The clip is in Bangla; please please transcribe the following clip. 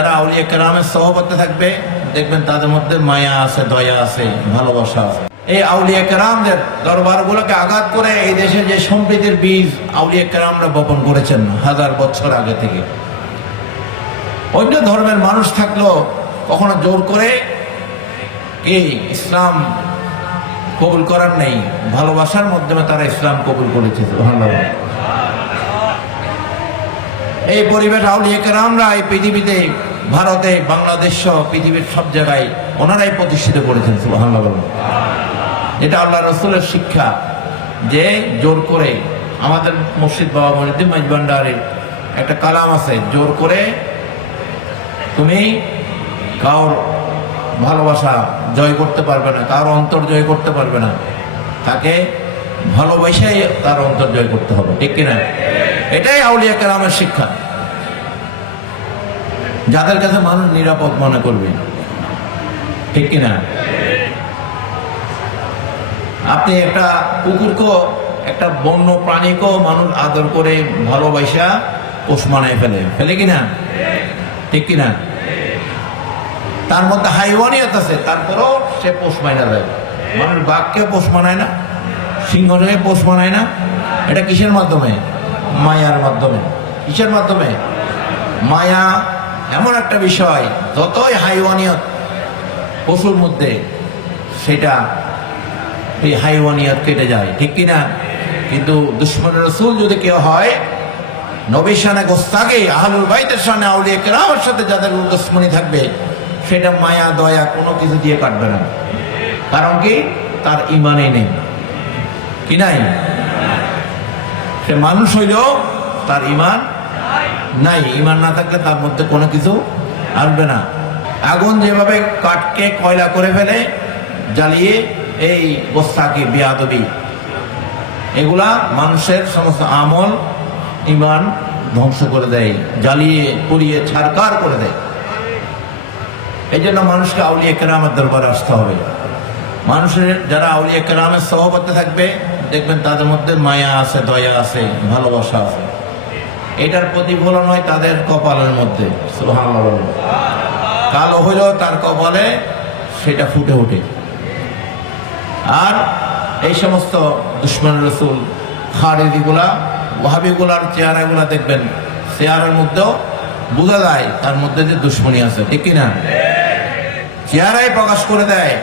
যারা আউলিয়া কেরামের সহবতে থাকবে, দেখবেন তাদের মধ্যে মায়া আছে, দয়া আছে, ভালোবাসা আছে এই আউলিয়া কেরামদের আঘাত করে এই দেশে যে সম্প্রীতির বীজ আউলিয়া কেরামরা বপন করেছেন হাজার বছর আগে থেকে অন্য ধর্মের মানুষ থাকলেও কখনো জোর করে, কি ইসলাম কবুল করার নেই, ভালোবাসার মাধ্যমে তারা ইসলাম কবুল করেছে, সুবহানাল্লাহ। এই পরিবেশ আউলিয়া কেরামরা এই পৃথিবীতে ভারতে, বাংলাদেশ সহ পৃথিবীর সব জায়গায় ওনারাই প্রতিষ্ঠিত করেছেন এটা আল্লাহ রসুলের শিক্ষা যে জোর করে আমাদের মসজিদ বাবা মরিদ্দিন মাইজবান্ডারের একটা কালাম আছে, জোর করে তুমি কারোর ভালোবাসা জয় করতে পারবে না, কারোর অন্তর জয় করতে পারবে না, তাকে ভালোবাসাই তার অন্তর জয় করতে হবে, ঠিক কিনা? এটাই আউলিয়া কালামের শিক্ষা। যাদের কাছে মানুষ নিরাপদ মনে করবে, ঠিক কিনা? আপনি একটা কুকুরকেও একটা বন্য প্রাণীকেও মানুষ আদর করে ভালোবাসা পোষ মানায় ফেলে। ফেলে কিনা? ঠিক কিনা? তার মধ্যে হাইওয়ানিয়ত আছে, তারপরেও সে পোষ মাইনা দেয়। মানুষ বাঘকে পোষ মানায় না সিংহকে পোষ মানায় না। এটা কিসের মাধ্যমে? মায়ার মাধ্যমে। কিসের মাধ্যমে? মায়া এমন একটা বিষয়, যতই হাইওয়ানিয়ত পশুর মধ্যে, সেটা এই হাইওয়ানিয়ত কেটে যায়, ঠিক কিনা? কিন্তু দুশ্মন রসুল যদি কেউ হয়, নবীর সানে গোস্তাকে আহলুল বাইতের সামনে আউলিয়া কেরামের সাথে যাদের দুশ্মনী থাকবে, সেটা মায়া, দয়া, কোনো কিছু দিয়ে কাটবে না। কারণ কি? তার ইমানে নেই। কি নাই? সে মানুষ হইলেও তার ইমান নাই ইমান না থাকলে তার মধ্যে কোনো কিছু আসবে না। আগুন যেভাবে কাঠকে কয়লা করে ফেলে, জ্বালিয়ে এই গোস্তাকি বেয়াদবি, এগুলা মানুষের সমস্ত আমল ইমান ধ্বংস করে দেয়, জ্বালিয়ে, পুড়িয়ে ছাড়কার করে দেয়। এই জন্য মানুষকে আউলিয়া কেরামের দরবারে আসতে হবে। মানুষের যারা আউলিয়া কেরামের সহবতে থাকবে, দেখবেন তাদের মধ্যে মায়া আছে, দয়া আছে, ভালোবাসা আছে। এটার প্রতিফলন হয় তাদের কপালের মধ্যে। কালো হইলেও তার কপালে সেটা ফুটে ওঠে। আর এই সমস্ত দুশ্মন রসুল খারেদিগুলা ওহাবিগুলার চেহারাগুলা দেখবেন, চেহারার মধ্যেও বোঝা যায় তার মধ্যে যে দুশ্মনী আছে। ঠিক কিনা? চেহারাই প্রকাশ করে দেয়।